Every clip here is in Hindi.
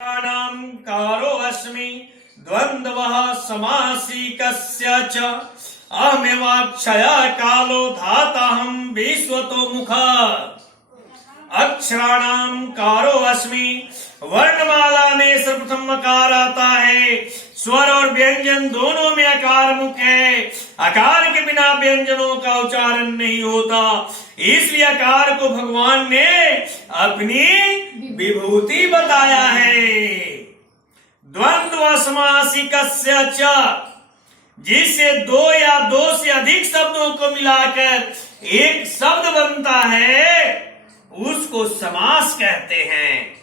कारो अस्मि द्वन्द्वः समासिकस्य च अहमेवाक्षय कालो धाताहं विश्वतो मुखः। अक्षराणाम कारो अस्मि, वर्णमाला में सर्वप्रथम अकार आता है। स्वर और व्यंजन दोनों में अकार मुख है। अकार के बिना व्यंजनों का उच्चारण नहीं होता, इसलिए अकार को भगवान ने अपनी विभूति बताया है। द्वंद्व समासिकस्य च, जिससे दो या दो से अधिक शब्दों को मिलाकर एक शब्द बनता है उसको समास कहते हैं।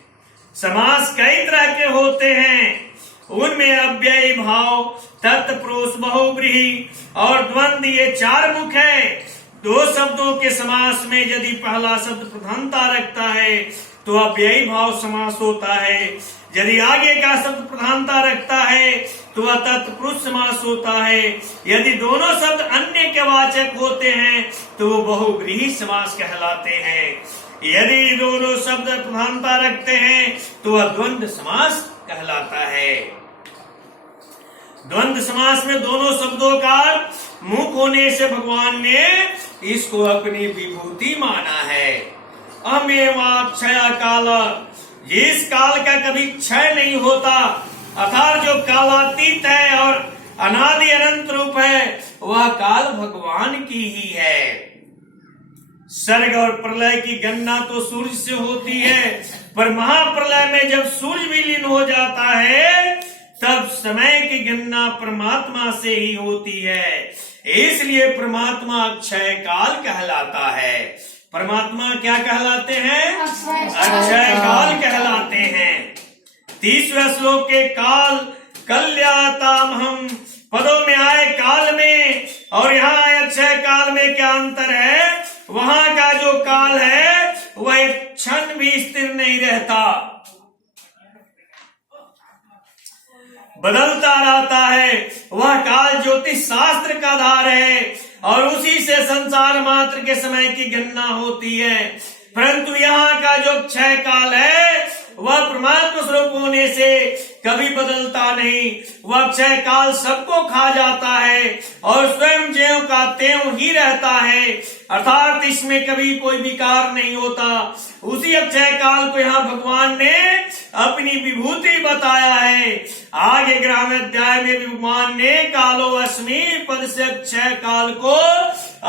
समास कई तरह के होते हैं, उनमें अव्ययी भाव, तत्पुरुष, बहुव्रीहि और द्वंद्व ये चार मुख है। दो शब्दों के समास में यदि पहला शब्द प्रधानता रखता है तो अव्ययी भाव समास होता है। यदि आगे का शब्द प्रधानता रखता है तो वह तत्पुरुष समास होता है। यदि दोनों शब्द अन्य के वाचक होते हैं तो वो बहुव्रीहि समास कहलाते हैं। यदि दोनों शब्द प्रधानता रखते हैं तो वह द्वंद्व समास कहलाता है। द्वंद्व समास में दोनों शब्दों का मुख होने से भगवान ने इसको अपनी विभूति माना है। अहमेवाक्षय काल, जिस काल का कभी क्षय नहीं होता, अर्थात जो कालातीत है और अनादि अनंत रूप है, वह काल भगवान की ही है। सर्ग और प्रलय की गणना तो सूर्य से होती है, पर महाप्रलय में जब सूर्य विलीन हो जाता है तब समय की गणना परमात्मा से ही होती है। इसलिए परमात्मा अक्षय काल कहलाता है। परमात्मा क्या कहलाते हैं? अक्षय काल कहलाते हैं। 30वें श्लोक के काल कल्यातामहम पदों में आए काल में और यहाँ आए अक्षय काल में क्या अंतर है? वहां का जो काल है वह एक क्षण भी स्थिर नहीं रहता, बदलता रहता है। वह काल ज्योतिष शास्त्र का आधार है और उसी से संसार मात्र के समय की गणना होती है। परंतु यहाँ का जो क्षय काल है वह परमात्मा स्वरूप होने से कभी बदलता नहीं। वह क्षय काल सबको खा जाता है और स्वयं ज्यों का त्यों ही रहता है, अर्थात इसमें कभी कोई विकार नहीं होता। उसी अक्षय काल को यहाँ भगवान ने अपनी विभूति बताया है। आगे 11वें अध्याय में भी भगवान ने कालो अस्मि पद से अक्षय काल को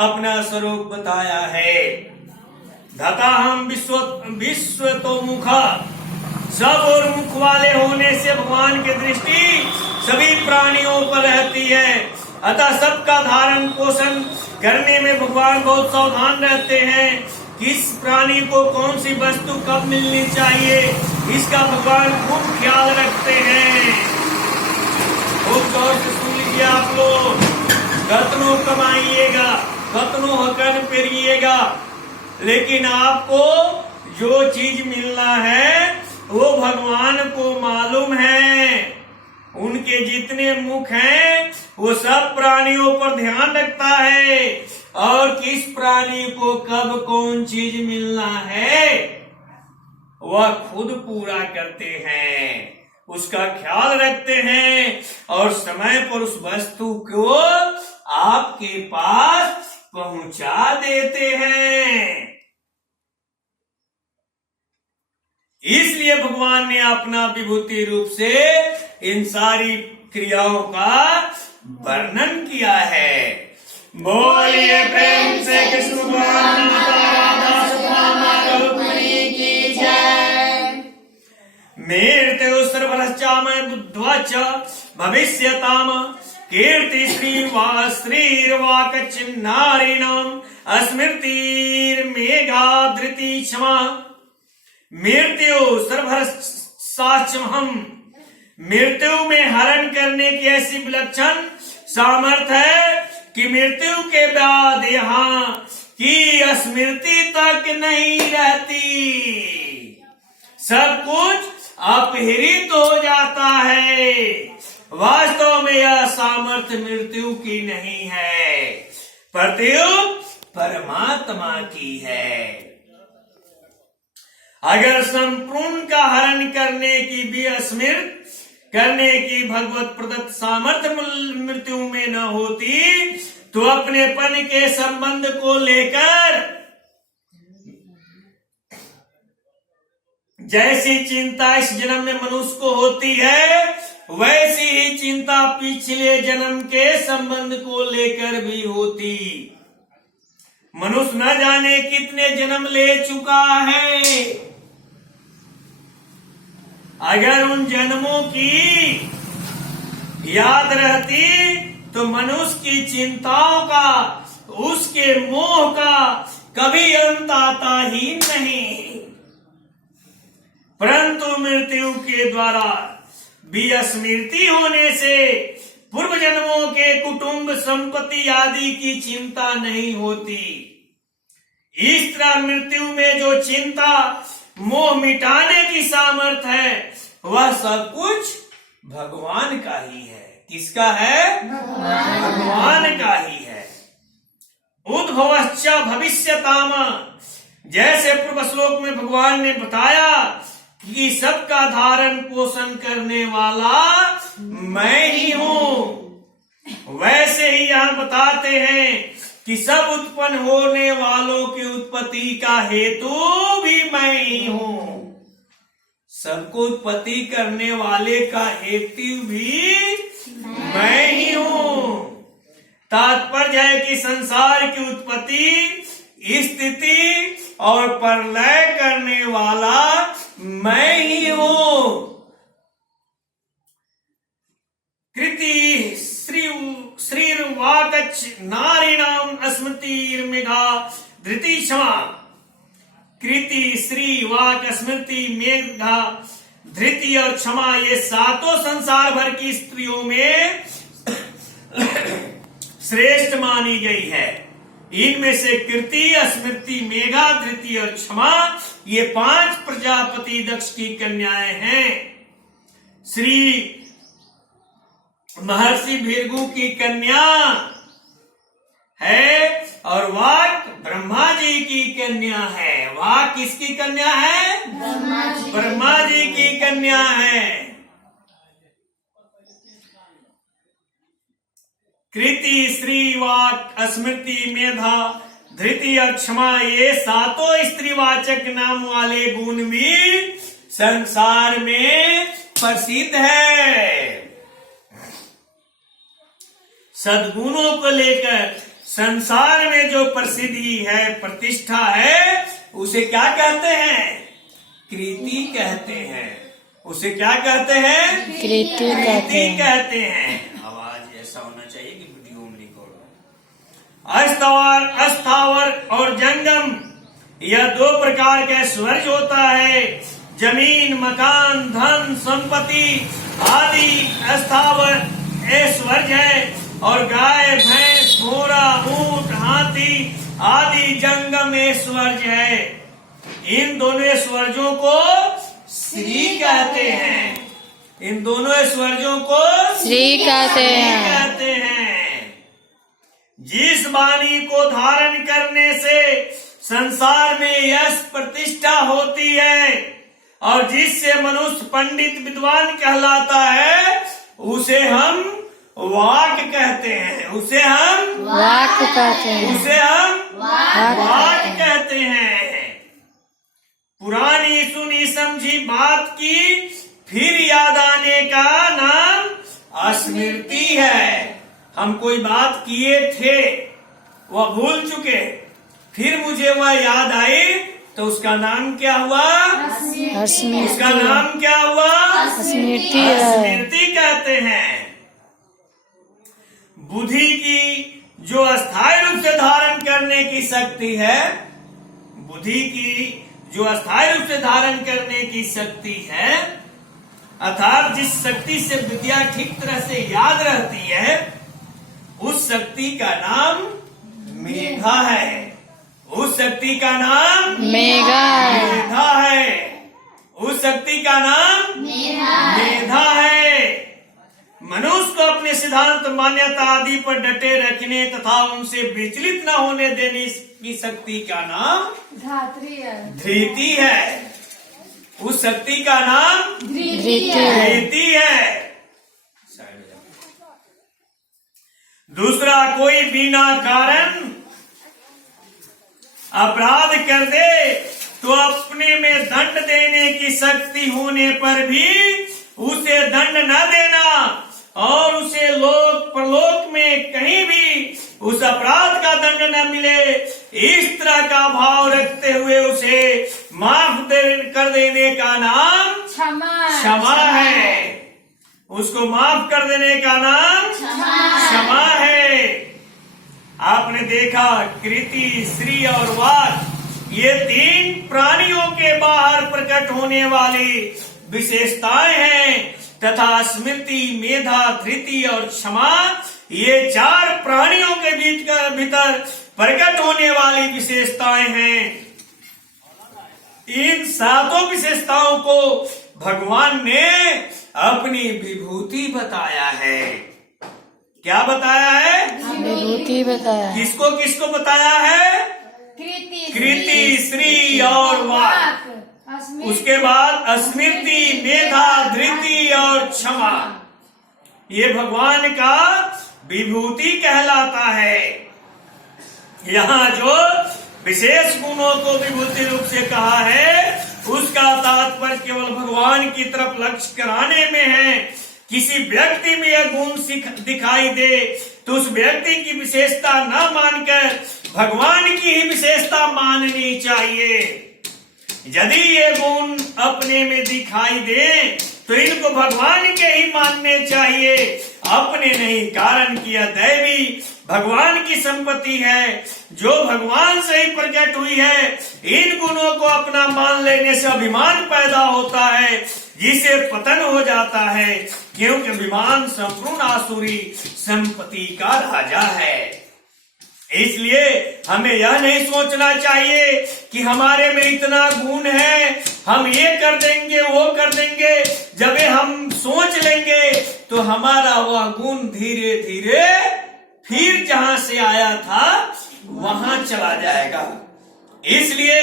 अपना स्वरूप बताया है। धताहम विश्व तो मुखा, सब और मुख वाले होने से भगवान की दृष्टि सभी प्राणियों पर रहती है। अतः सबका धारण पोषण करने में भगवान बहुत सावधान रहते हैं। किस प्राणी को कौन सी वस्तु कब मिलनी चाहिए इसका भगवान खूब ख्याल रखते हैं। खूब गौर से सुन लीजिए आप लोग। कतनों कमाइएगा, कतनों हकन पेरिएगा, लेकिन आपको जो चीज मिलना है वो भगवान को मालूम है। उनके जितने मुख हैं वो सब प्राणियों पर ध्यान रखता है और किस प्राणी को कब कौन चीज मिलना है वह खुद पूरा करते हैं, उसका ख्याल रखते हैं और समय पर उस वस्तु को आपके पास पहुंचा देते हैं। इसलिए भगवान ने अपना विभूति रूप से इन सारी क्रियाओं का वर्णन किया है। बोलिए प्रेम से कृष्ण भगवान राधा सुदामा रुक्मिणी की जय। मेर्ते सर्वश्चामय बुद्ध्वा च भविष्यताम कीर्ति श्रीर्वाकचिन्नारिणाम अस्मृतिर्मेघा धृति क्षमा। मृत्यु सर्वहर्षाच्चमहम्, मृत्यु में हरण करने की ऐसी विलक्षण सामर्थ है कि मृत्यु के बाद यहाँ की स्मृति तक नहीं रहती, सब कुछ अपहृत हो जाता है। वास्तव में यह सामर्थ्य मृत्यु की नहीं है, प्रत्युत परमात्मा की है। अगर संपूर्ण का हरण करने की भी अस्मृत करने की भगवत प्रदत्त सामर्थ्य मृत्यु में न होती तो अपनेपन के संबंध को लेकर जैसी चिंता इस जन्म में मनुष्य को होती है वैसी ही चिंता पिछले जन्म के संबंध को लेकर भी होती। मनुष्य न जाने कितने जन्म ले चुका है। अगर उन जन्मों की याद रहती तो मनुष्य की चिंताओं का उसके मोह का कभी अंत आता ही नहीं। परंतु मृत्यु के द्वारा विस्मृति होने से पूर्व जन्मों के कुटुंब संपत्ति आदि की चिंता नहीं होती। इस तरह मृत्यु में जो चिंता मोह मिटाने की सामर्थ्य है वह सब कुछ भगवान का ही है। किसका है? भगवान का ही है। उद्भवश्च भविष्यताम, जैसे पूर्व श्लोक में भगवान ने बताया कि सबका धारण पोषण करने वाला मैं ही हूं, वैसे ही यहां बताते हैं कि सब उत्पन्न होने वालों की उत्पत्ति का हेतु भी मैं ही हूं। सबको उत्पत्ति करने वाले का हेतु भी मैं ही हूं। तात्पर्य है कि संसार की उत्पत्ति, स्थिति और प्रलय करने वाला मैं ही हूं। कृति श्रीर्वाकच नारीणाम स्मृतिर्मेघा धृति क्षमा। कृति, श्री, वाक, स्मृति, मेघा, धृति और क्षमा ये सातों संसार भर की स्त्रियों में श्रेष्ठ मानी गई है। इनमें से कृति, स्मृति, मेघा, धृति और क्षमा ये 5 प्रजापति दक्ष की कन्याएं हैं। श्री महर्षि भृगु की कन्या है और वाक ब्रह्मा जी की कन्या है। वाक किसकी कन्या है? ब्रह्मा जी की कन्या है। कृति, श्री, वाक, स्मृति, मेधा, धृति और क्षमा ये सातों स्त्रीवाचक नाम वाले गुण भी संसार में प्रसिद्ध है। सद्गुणों को लेकर संसार में जो प्रसिद्धि है, प्रतिष्ठा है, उसे क्या कहते हैं? कृति कहते हैं। उसे क्या कहते हैं? कृति कहते हैं। आवाज ऐसा होना चाहिए कि वीडियो में रिकॉर्ड हो। अस्थावर, अस्थावर और जंगम यह 2 प्रकार का ऐश्वर्य होता है। जमीन, मकान, धन, संपत्ति आदि अस्थावर ऐश्वर्य है और गाय, भैंस, घोड़ा, ऊंट, हाथी आदि जंगम ऐश्वर्य है। इन दोनों ऐश्वर्यों को श्री कहते हैं। इन दोनों ऐश्वर्यों को श्री कहते हैं। जिस वाणी को धारण करने से संसार में यश प्रतिष्ठा होती है और जिससे मनुष्य पंडित विद्वान कहलाता है उसे हम वाक कहते हैं। उसे हम वाक कहते हैं। उसे हम वाक कहते हैं। पुरानी सुनी समझी बात की फिर याद आने का नाम स्मृति है। हम कोई बात किए थे, वह भूल चुके, फिर मुझे वह याद आई तो उसका नाम क्या हुआ? उसका नाम क्या हुआ? स्मृति कहते हैं। बुद्धि की जो अस्थायी रूप से धारण करने की शक्ति है, बुद्धि की जो अस्थायी रूप से धारण करने की शक्ति है, अर्थात जिस शक्ति से विद्या ठीक तरह से याद रहती है, उस शक्ति का नाम मेघा है। उस शक्ति का नाम मेघा है। उस शक्ति का नाम मेधा है। मनुष्य को अपने सिद्धांत, मान्यता आदि पर डटे रखने तथा उनसे विचलित न होने देने की शक्ति का नाम धृति है। उस शक्ति का नाम धृति धृति है। दूसरा, कोई बिना कारण अपराध कर दे तो अपने में दंड देने की शक्ति होने पर भी उसे दंड न देना और उसे लोक परलोक में कहीं भी उस अपराध का दंड न मिले, इस तरह का भाव रखते हुए उसे माफ कर देने का नाम क्षमा है। उसको माफ कर देने का नाम क्षमा है। आपने देखा कृति, श्री और वाक ये तीन प्राणियों के बाहर प्रकट होने वाली विशेषताएं हैं तथा स्मृति, मेधा, धृति और क्षमा ये चार प्राणियों के भीतर प्रकट होने वाली विशेषताएं हैं। इन सातों विशेषताओं को भगवान ने अपनी विभूति बताया है। क्या बताया है? विभूति बताया। किसको किसको बताया है? कृति, श्री और वाक। उसके बाद स्मृति, मेधा, धृति और क्षमा ये भगवान का विभूति कहलाता है। यहाँ जो विशेष गुणों को विभूति रूप से कहा है उसका तात्पर्य केवल भगवान की तरफ लक्ष्य कराने में है। किसी व्यक्ति में यह गुण दिखाई दे तो उस व्यक्ति की विशेषता न मानकर भगवान की ही विशेषता माननी चाहिए। यदि ये गुण अपने में दिखाई दे तो इनको भगवान के ही मानने चाहिए, अपने नहीं। कारण की यह दैवी भगवान की संपत्ति है जो भगवान से ही प्रकट हुई है। इन गुणों को अपना मान लेने से अभिमान पैदा होता है जिसे पतन हो जाता है, क्योंकि अभिमान संपूर्ण आसुरी संपत्ति का राजा है। इसलिए हमें यह नहीं सोचना चाहिए कि हमारे में इतना गुण है, हम ये कर देंगे वो कर देंगे। जब हम सोच लेंगे तो हमारा वह गुण धीरे धीरे फिर जहां से आया था वहां चला जाएगा। इसलिए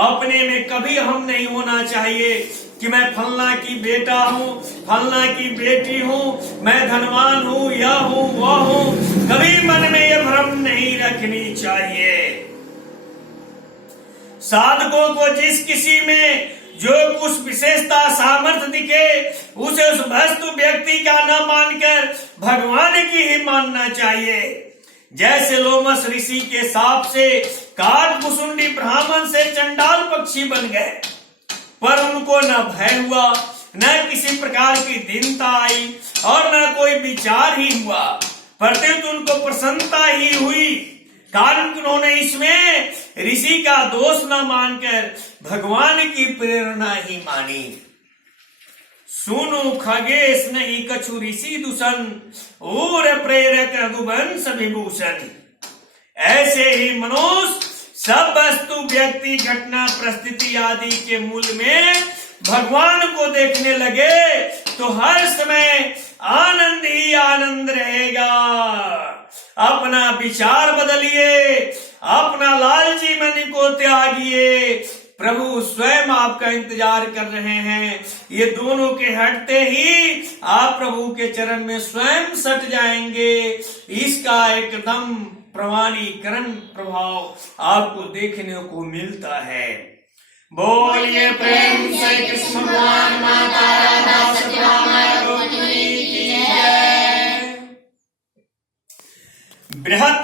अपने में कभी हम नहीं होना चाहिए कि मैं फलना की बेटा हूँ, फलना की बेटी हूँ, मैं धनवान हूँ, यह हूँ वह हूँ। कभी मन में यह भ्रम नहीं रखनी चाहिए। साधकों को जिस किसी में जो कुछ विशेषता सामर्थ्य दिखे उसे उस वस्तु व्यक्ति का न मानकर भगवान की ही मानना चाहिए। जैसे लोमस ऋषि के साप से काकभुसुंडी ब्राह्मण से चंडाल पक्षी बन गए, पर उनको न भय हुआ, न किसी प्रकार की दीनता आई और न कोई विचार ही हुआ, प्रत्युत उनको प्रसन्नता ही हुई। कारण उन्होंने इसमें ऋषि का दोष न मानकर भगवान की प्रेरणा ही मानी। सुनु खगेश नहीं कछु ऋषि दूषण, और प्रेरक रघुवंश विभूषण। ऐसे ही मनुष्य सब वस्तु, व्यक्ति, घटना, परिस्थिति आदि के मूल में भगवान को देखने लगे तो हर समय आनंद ही आनंद रहेगा। अपना विचार बदलिए, अपना लालची मन को त्यागिए। प्रभु स्वयं आपका इंतजार कर रहे हैं। ये दोनों के हटते ही आप प्रभु के चरण में स्वयं सट जाएंगे। इसका एकदम प्रमाणीकरण प्रभाव आपको देखने को मिलता है। बोलिए प्रेम से कृष्ण भगवान माता राधा सतनाम की जय। बृहत्